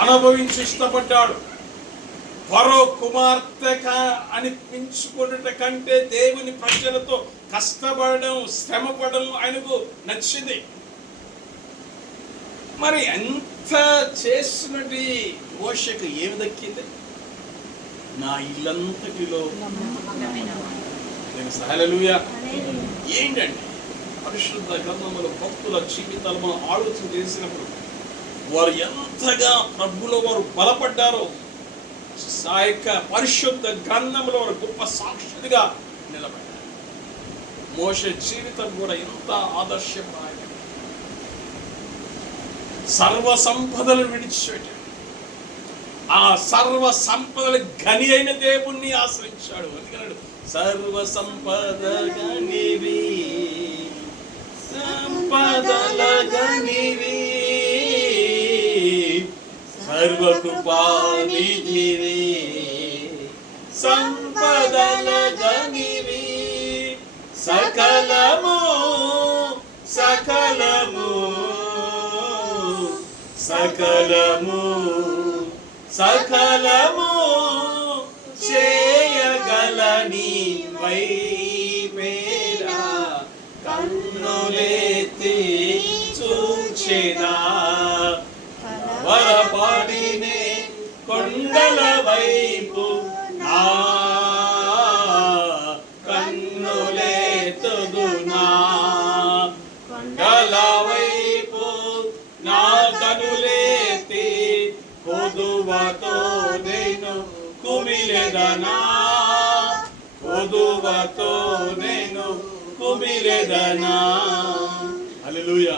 అనుభవించి ఇష్టపడ్డాడు. ఫరో కుమార్తె అనిపించుకున్నట కంటే దేవుని ప్రజలతో కష్టపడడం, శ్రమపడడం ఆయనకు నచ్చింది. మరి ఎంత చేసినది మోషకు ఏమి దక్కింది? నా ఇల్లంతటిలో హల్లెలూయా. ఏంటండి పరిశుద్ధ గ్రంథములో భక్తుల జీవితాలు మనం ఆలోచన చేసినప్పుడు వారు ఎంతగా ప్రభులో వారు బలపడ్డారో ఆ యొక్క పరిశుద్ధ గ్రంథంలో వారు గొప్ప సాక్షుడిగా నిలబడ్డారు. మోషే జీవితం కూడా ఎంత ఆదర్శప్రాయం. సర్వ సంపదలు విడిచిపెట్టాడు. ఆ సర్వ సంపదల గని అయిన దేవుణ్ణి ఆశ్రయించాడు. అందుకన్నాడు సర్వ సంపద గనివి, సంపదల గనివి, సర్వకృపానిధివి, సంపదల గనివి, సకలము సకలము సకలము సకలము చేయగలని వైపేరా కన్నులెత్తి చూచెదా, వరపాడినే కొండల వైపు నా కన్నులెత్తుదునా, కొండల వైపు నా కన్నులెత్తి కొదువతో నేను కుమిలెదనా, కొదువతో నేను కుమిలెదనా. హల్లెలూయా.